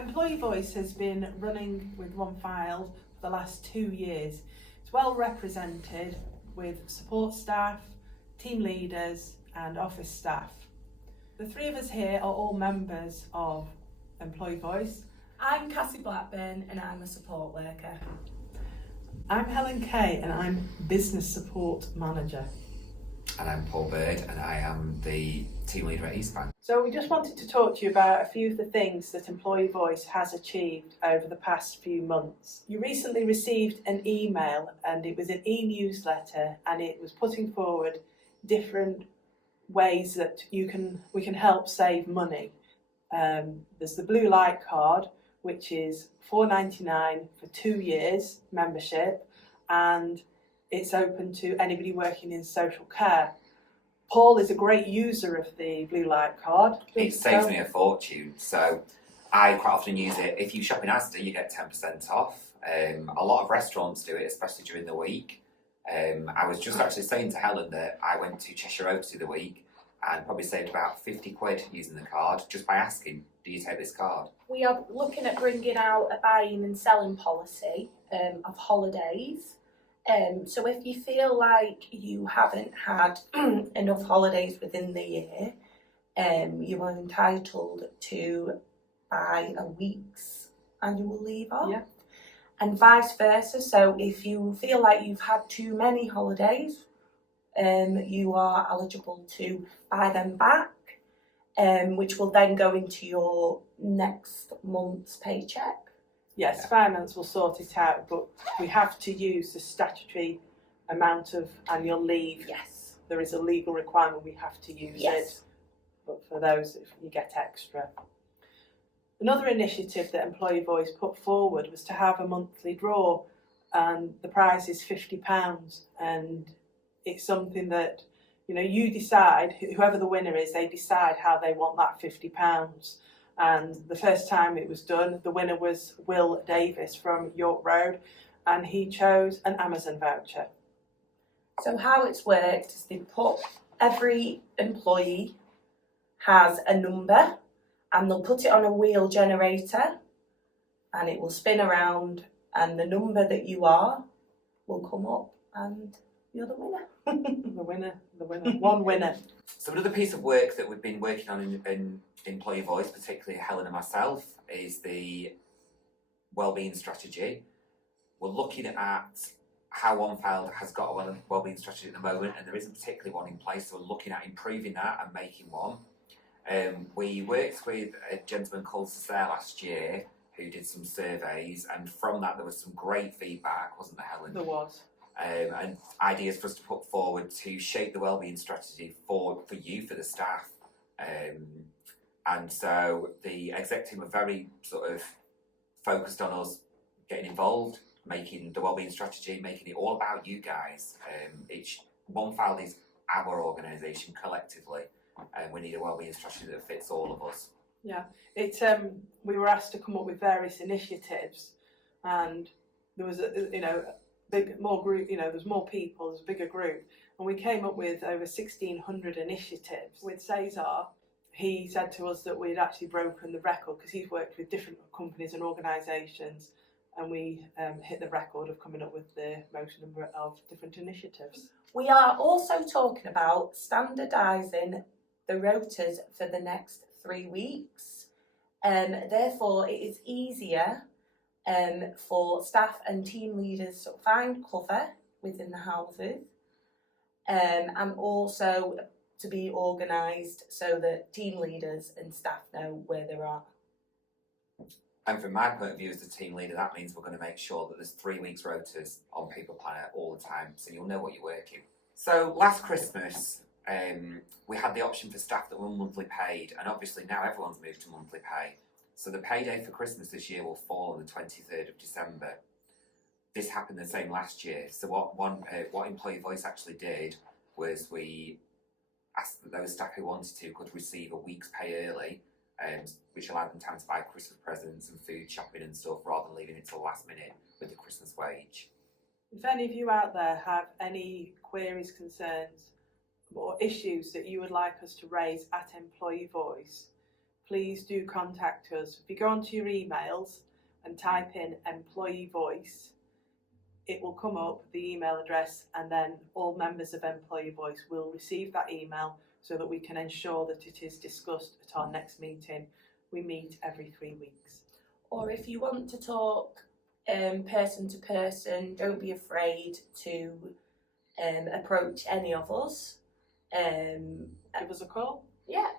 Employee Voice has been running with OneFiled for the last 2 years. It's well represented with support staff, team leaders and office staff. The three of us here are all members of Employee Voice. I'm Cassie Blackburn and I'm a support worker. I'm Helen Kay and I'm Business Support Manager. And I'm Paul Bird and I am the team leader at Eastbank. So we just wanted to talk to you about a few of the things that Employee Voice has achieved over the past few months. You recently received an email and it was an e-newsletter and it was putting forward different ways that we can help save money. There's the Blue Light card, which is $4.99 for 2 years membership, and it's open to anybody working in social care. Paul is a great user of the Blue Light card. It saves me a fortune, so I quite often use it. If you shop in Asda, you get 10% off. A lot of restaurants do it, especially during the week. I was just actually saying to Helen that I went to Cheshire Oaks the other week and probably saved about 50 quid using the card just by asking, do you take this card? We are looking at bringing out a buying and selling policy of holidays. So if you feel like you haven't had enough holidays within the year, you are entitled to buy a week's annual leave off. Yeah. And vice versa. So if you feel like you've had too many holidays, you are eligible to buy them back, which will then go into your next month's paycheck. Yes, finance will sort it out, but we have to use the statutory amount of annual leave. Yes. There is a legal requirement, we have to use it, but for those you get extra. Another initiative that Employee Voice put forward was to have a monthly draw, and the prize is £50, and it's something that you decide, whoever the winner is, they decide how they want that £50. And the first time it was done, the winner was Will Davis from York Road, and he chose an Amazon voucher. So how it's worked is every employee has a number and they'll put it on a wheel generator and it will spin around and the number that you are will come up and you're the winner. The winner, one winner. So another piece of work that we've been working on in Employee Voice, particularly Helen and myself, is the wellbeing strategy. We're looking at how OneFiled has got a wellbeing strategy at the moment, and there isn't particularly one in place, so we're looking at improving that and making one. We worked with a gentleman called Césaire last year who did some surveys, and from that there was some great feedback, wasn't there, Helen? There was. And ideas for us to put forward to shape the wellbeing strategy for you, for the staff. And so the exec team are very sort of focused on us getting involved, making the wellbeing strategy, making it all about you guys. OneFiled is our organisation collectively, and we need a wellbeing strategy that fits all of us. Yeah, we were asked to come up with various initiatives, and there was more group. There's more people, there's a bigger group, and we came up with over 1,600 initiatives. With César, he said to us that we'd actually broken the record because he's worked with different companies and organisations, and we hit the record of coming up with the most number of different initiatives. We are also talking about standardising the rotas for the next 3 weeks. Therefore, it is easier for staff and team leaders to find cover within the houses, and also to be organised so that team leaders and staff know where they are. And from my point of view as the team leader, that means we're going to make sure that there's 3 weeks rotas on People Planner all the time, so you'll know what you're working. So last Christmas, we had the option for staff that were monthly paid, and obviously now everyone's moved to monthly pay. So the payday for Christmas this year will fall on the 23rd of December. This happened the same last year. So what Employee Voice actually did was we asked that those staff who wanted to could receive a week's pay early, which allowed them time to buy Christmas presents and food shopping and stuff, rather than leaving it till the last minute with the Christmas wage. If any of you out there have any queries, concerns or issues that you would like us to raise at Employee Voice, please do contact us. If you go onto your emails and type in Employee Voice, it will come up, the email address, and then all members of Employee Voice will receive that email so that we can ensure that it is discussed at our next meeting. We meet every 3 weeks. Or if you want to talk person to person, don't be afraid to approach any of us. Give us a call. Yeah,